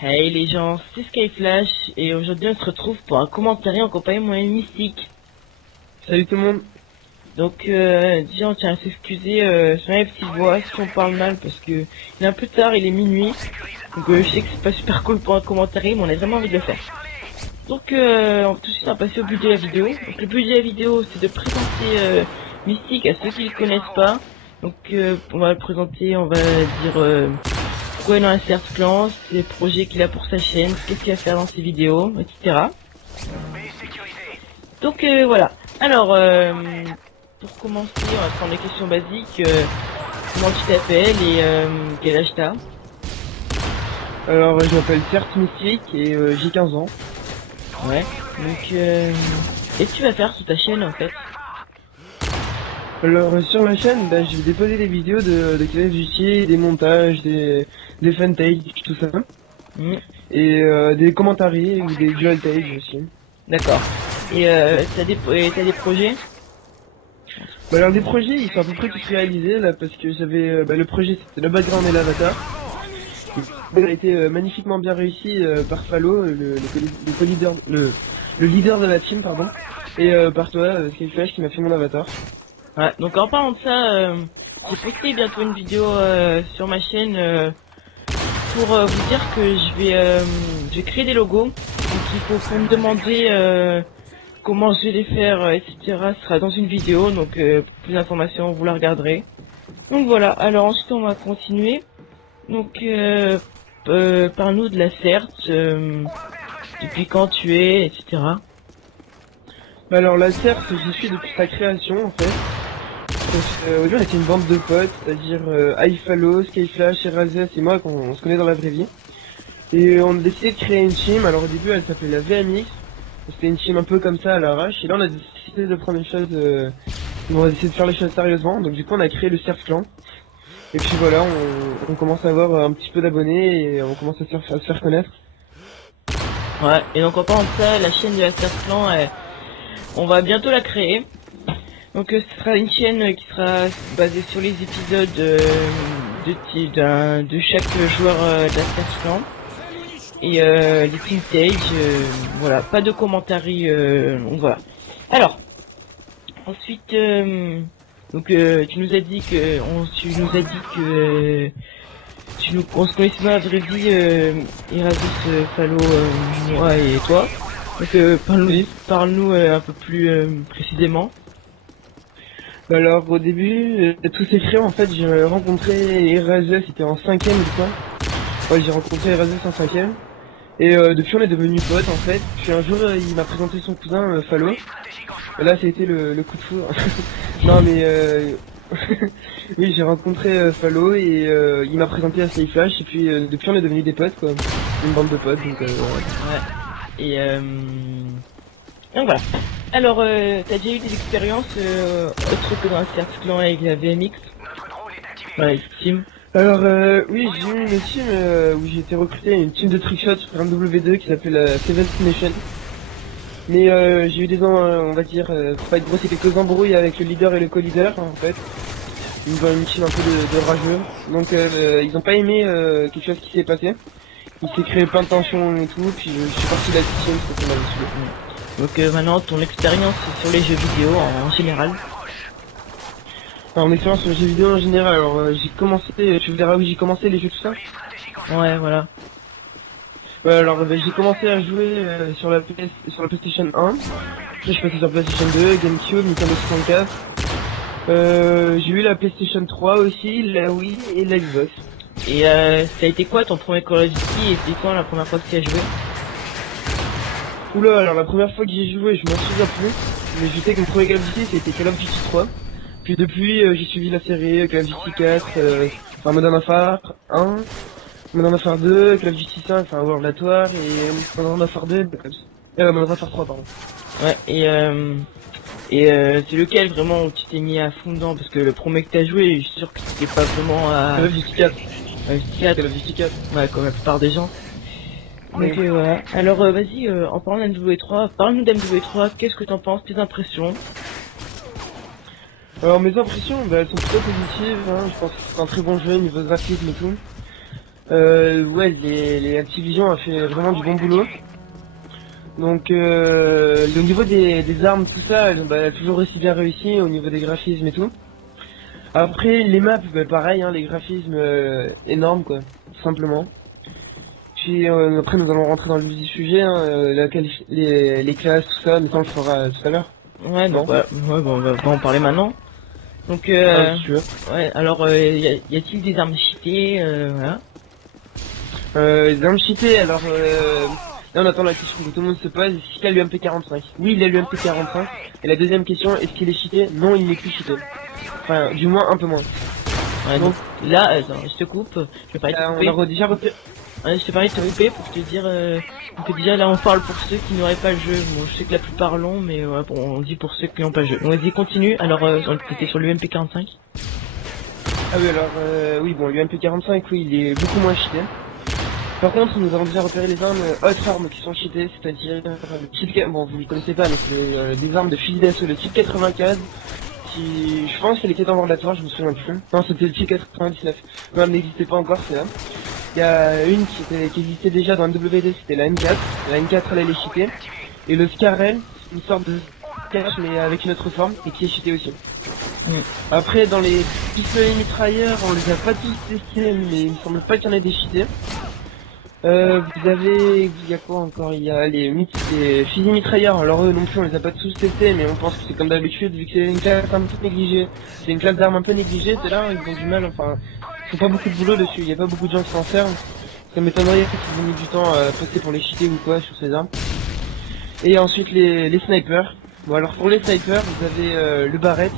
Hey les gens, c'est Skyflash et aujourd'hui on se retrouve pour un commentaire en compagnie de mon ami Mystique. Salut tout le monde. Donc déjà on tient à s'excuser sur les petites voix si on parle mal parce que il est un peu tard, il est minuit. Donc je sais que c'est pas super cool pour un commentaire mais on a vraiment envie de le faire. Donc on va tout de suite en passer au but de la vidéo. Donc le but de la vidéo c'est de présenter Mystique à ceux qui le connaissent pas. Donc on va le présenter, on va dire pourquoi il est dans la Certes Clan, les projets qu'il a pour sa chaîne, qu'est-ce qu'il va faire dans ses vidéos, etc. Donc voilà. Alors pour commencer, on va prendre les questions basiques. Comment tu t'appelles et quel âge t'as? Alors je m'appelle Certes Mystique et j'ai 15 ans. Ouais. Donc qu'est-ce que tu vas faire sur ta chaîne en fait? Alors sur ma chaîne, je vais déposer des vidéos de Call of Duty, des montages, des fantages, tout ça. Et des commentaires ou des dual tags aussi. D'accord. Et t'as des projets? Alors des projets, ils sont à peu près tous réalisés là parce que j'avais le projet c'était le background et l'avatar. Il a été magnifiquement bien réussi par Falo, le leader de la team, pardon, et par toi, Skyflash, qui m'a fait mon avatar. Ouais, donc en parlant de ça, j'ai posté bientôt une vidéo sur ma chaîne pour vous dire que je vais créer des logos. Donc il faut me demander comment je vais les faire, etc. Ce sera dans une vidéo, donc pour plus d'informations, vous la regarderez. Donc voilà, alors ensuite on va continuer. Donc parle-nous de la Certes, depuis quand tu es, etc. Alors la Certes, j'y suis depuis sa création en fait. Aujourd'hui on était une bande de potes, c'est-à-dire iFallo, Skyflash, Erasmus et moi, qu'on se connaît dans la vraie vie. Et on a décidé de créer une team. Alors au début elle s'appelait la VMX. C'était une team un peu comme ça à l'arrache. Et là on a décidé de prendre les choses, on a décidé de faire les choses sérieusement. Donc du coup on a créé le Certes Clan. Et puis voilà, on commence à avoir un petit peu d'abonnés et on commence à se faire connaître. Ouais, et donc en parlant de ça, la chaîne de la Certes Clan, on va bientôt la créer. Donc ce sera une chaîne qui sera basée sur les épisodes de chaque joueur de la Certes Clan. Et les team stage, voilà, pas de commentaires, donc voilà. Alors, ensuite, donc tu nous as dit que on se connaissait dans la vraie vie, Erasmus, Falo, moi et toi. Donc parle-nous un peu plus précisément. Alors au début, tout s'est créé en fait, j'ai rencontré Erasmus, c'était en 5ème du coup. Ouais, j'ai rencontré Erasmus en 5ème. Et depuis on est devenus potes en fait. Puis un jour il m'a présenté son cousin Falo. Et là ça a été le coup de foudre. Non mais oui, j'ai rencontré Falo et il m'a présenté à Skyflash. Et puis depuis on est devenus des potes quoi. Une bande de potes donc ouais. Et donc voilà. Alors t'as déjà eu des expériences autres que dans la Certes Clan avec la VMX? Ouais, team. Alors oui, j'ai eu une team où j'ai été recruté, une team de trickshot sur un W2 qui s'appelle la Seventh Nation. Mais j'ai eu des on va dire, pour pas être gros, c'est quelques embrouilles avec le leader et le co-leader en fait. Une team un peu de rageux. Donc ils ont pas aimé quelque chose qui s'est passé. Il s'est créé plein de tensions et tout, puis je suis parti de la team, c'était mal dessus. Donc maintenant ton expérience sur les jeux vidéo en général? Alors mon expérience sur les jeux vidéo en général, alors j'ai commencé, tu verras où j'ai commencé les jeux tout ça. Ouais, voilà. Ouais, alors j'ai commencé à jouer sur la PlayStation 1, après je suis passé sur PlayStation 2, GameCube, Nintendo 64, j'ai eu la PlayStation 3 aussi, la Wii et la Xbox. Et ça a été quoi ton premier Call of Duty et c'était quand la première fois que tu as joué? Oula, alors la première fois que j'ai joué, je m'en souviens plus, mais je sais que mon premier Call of Duty c'était Call of Duty 3. Puis depuis, j'ai suivi la série Call of Duty 4, enfin Modern Warfare 1, Modern Warfare 2, Call of Duty 5, enfin World at War, et Modern Warfare 2, Modern Warfare 3, pardon. Ouais, et c'est lequel vraiment où tu t'es mis à fond dedans? Parce que le premier que t'as joué, je suis sûr que c'était pas vraiment à... Call of Duty 4. Call of Duty 4. Ouais, comme la plupart des gens. Oui. Donc voilà. Alors vas-y, en parlant d'MW3, parle-nous d'MW3, qu'est-ce que t'en penses, tes impressions? Alors mes impressions, bah, elles sont plutôt positives, hein. Je pense que c'est un très bon jeu niveau graphisme et tout. Ouais, les Activision a fait vraiment du bon boulot. Donc au niveau des armes, tout ça, elles ont toujours aussi bien réussi au niveau des graphismes et tout. Après les maps, bah, pareil, hein, les graphismes énormes quoi, tout simplement. Puis après nous allons rentrer dans le vif du sujet, hein, les classes, tout ça, mais ça on le fera tout à l'heure. Ouais, donc Non. ouais, bon, on va en parler maintenant. Donc, Si tu veux. ouais, alors, y a-t-il des armes cheatées, voilà. Les armes cheatées, alors là on attend la question que tout le monde se pose, est-ce qu'il a l'UMP45? Oui, il a l'UMP45. Et la deuxième question, est-ce qu'il est cheaté? Non, il n'est plus cheaté. Enfin, du moins un peu moins. Ouais, donc, là, attends, je te coupe, je vais pas être coupé. On a déjà repris. Ouais, je t'ai parlé de te couper pour te dire que déjà là on parle pour ceux qui n'auraient pas le jeu. Bon, je sais que la plupart l'ont, mais ouais, bon, on dit pour ceux qui n'ont pas le jeu. Donc vas-y, continue. Alors, t'étais sur l'UMP45. Ah oui, alors oui, bon, l'UMP45, oui, il est beaucoup moins cheaté. Par contre, nous avons déjà repéré les armes autres armes qui sont cheatées, c'est-à-dire le type, bon, vous ne les connaissez pas, mais c'est des armes de fusil d'assaut, le type 95, qui, je pense qu'elle était dans l'ordinateur, je me souviens plus. Non, c'était le type 99. Non, elle n'existait pas encore, c'est là. Il y a une qui existait déjà dans MWD, c'était la M4. La M4, elle est cheatée. Et le Scarel, une sorte de cache, mais avec une autre forme, et qui est cheaté aussi. Après, dans les pistolets mitrailleurs, on les a pas tous testés, mais il me semble pas qu'il y en ait des cheatés. Vous avez, il y a quoi encore? Il y a les fusils mitrailleurs, alors eux non plus on les a pas tous testés, mais on pense que c'est comme d'habitude, vu que c'est une classe un peu négligée, c'est une classe d'armes un peu négligée, c'est là, ils ont du mal, enfin, ils font pas beaucoup de boulot dessus, il y a pas beaucoup de gens qui s'en servent, ça m'étonnerait qu'ils aient mis du temps à passer pour les cheater ou quoi sur ces armes. Et ensuite les snipers, bon alors pour les snipers, vous avez le Barrett,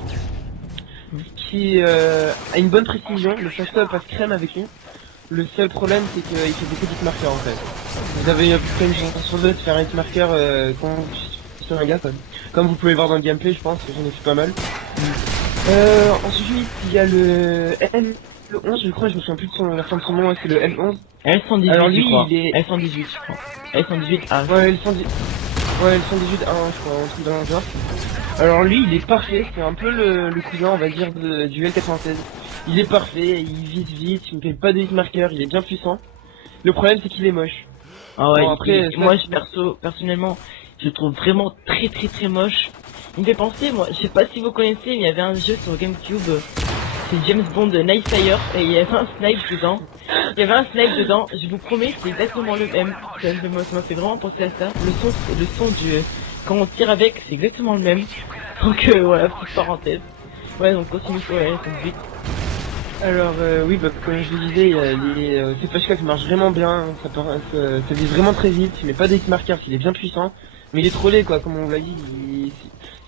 qui a une bonne précision, le flash-top passe crème avec lui. Le seul problème c'est qu'il fait beaucoup de hitmarkers en fait. Vous avez une chance sur deux de faire un hitmarker sur un gars quoi. Comme vous pouvez le voir dans le gameplay je pense, j'en ai fait pas mal. Ensuite il y a le L11 je crois, je me souviens plus de la fin de son nom, c'est le L11. L118 Alors lui il il est... L118 je crois. L118A. Ouais L118A je crois, un truc dans le genre. Alors lui il est parfait, c'est un peu le cousin on va dire du L96. Il est parfait, il vise vite, il ne fait pas de hitmarker, il est bien puissant. Le problème c'est qu'il est moche. Ah ouais, bon, après, moi personnellement, je le trouve vraiment très moche. Il me fait penser, moi, je sais pas si vous connaissez, mais il y avait un jeu sur GameCube, c'est James Bond Nightfire, et il y avait un snipe dedans. Je vous promets, c'est exactement le même. Ça m'a fait vraiment penser à ça. Le son quand on tire avec, c'est exactement le même. Donc voilà, petite parenthèse. Ouais, donc continue sur la vite. Alors oui, bah, comme je le disais, ces flashcars qui marchent vraiment bien, ça vise vraiment très vite, il met pas de hitmarkers, il est bien puissant, mais il est trollé quoi, comme on l'a dit,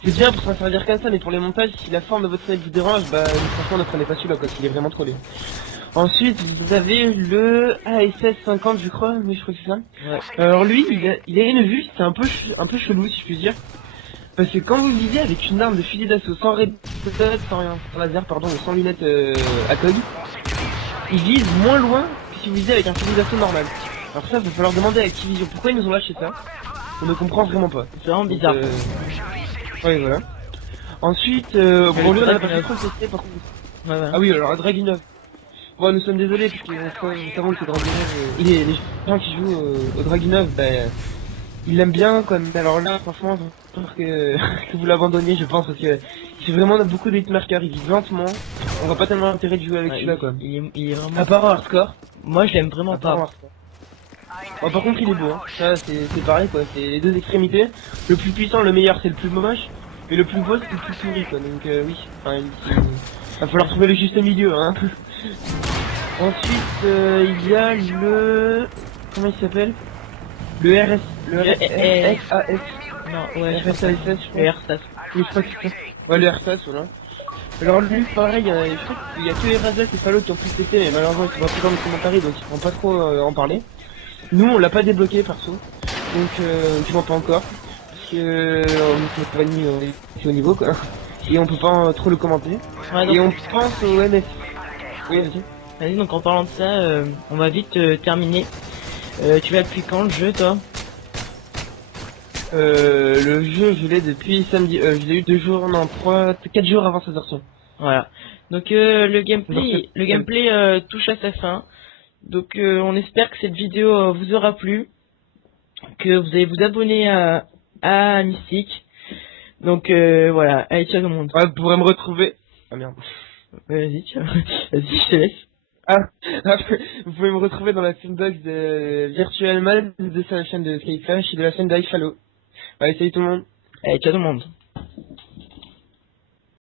c'est bien pour s'en servir comme ça, mais pour les montages, si la forme de votre snipe vous dérange, bah franchement ne prenez pas celui-là quoi, il est vraiment trollé. Ensuite, vous avez le ASS50 je crois, oui je crois que c'est ça. Ouais. Alors lui, il a une vue, c'est un peu chelou si je puis dire. Parce que quand vous visez avec une arme de fusil d'assaut sans red dot, sans laser pardon, sans lunettes à code, il vise moins loin que si vous visez avec un fusil d'assaut normal. Alors ça, il va falloir demander à Activision pourquoi ils nous ont lâché ça. On ne comprend vraiment pas. C'est vraiment bizarre. Ouais voilà. Ensuite, bon lui on a pas fait trop le tester par contre. Ouais, voilà. Ah oui alors à Dragunov. Bon nous sommes désolés parce que nous savons que c'est Dragunov. Les gens qui jouent au Dragunov, bah il l'aime bien quoi, mais alors là franchement que vous l'abandonniez je pense parce que c'est vraiment beaucoup de hitmarkers, il vise lentement, on voit pas tellement l'intérêt de jouer avec celui-là quoi. Il est vraiment... À part hardcore. Moi je l'aime vraiment pas. Bon, par contre il est beau, hein. Ça c'est pareil quoi, c'est les deux extrémités. Le plus puissant, le meilleur c'est le plus moche, et le plus beau c'est le plus pourri quoi, donc oui, enfin, va falloir trouver le juste milieu hein. Ensuite il y a le... comment il s'appelle? Le RS, le RSAS. Non, ouais, RSAS, je crois. Le RSAS. Oui, je crois que c'est ça. Ouais, le RSAS, voilà. Alors lui, pareil, je crois qu'il y a que RSAS et Fallout qui ont pu tester, mais malheureusement, ils sont pas plus dans les commentaires, donc ils vont pas trop en parler. Nous, on l'a pas débloqué, perso. Donc, je vois pas encore. Parce que, on est pas mis au niveau, quoi. Et on peut pas trop le commenter. Ouais, et on pense au MS. Oui, vas-y. Vas-y, donc en parlant de ça, on va vite terminer. Tu vas depuis quand le jeu toi? Le jeu, je l'ai depuis samedi. Je l'ai eu 2 jours, non, 4 jours avant sa sortie. Voilà. Donc le gameplay touche à sa fin. Donc on espère que cette vidéo vous aura plu, que vous allez vous abonner à Mystique. Donc voilà, allez ciao tout le monde. Ouais, vous pourrez me retrouver. Ah merde. Vas-y, ciao. Vas-y, je te laisse. Ah, vous pouvez me retrouver dans la filmbox de Virtual Man de la chaîne de Skyflash et de la chaîne d'Ifalo. Allez, salut tout le monde. Allez ciao tout le monde.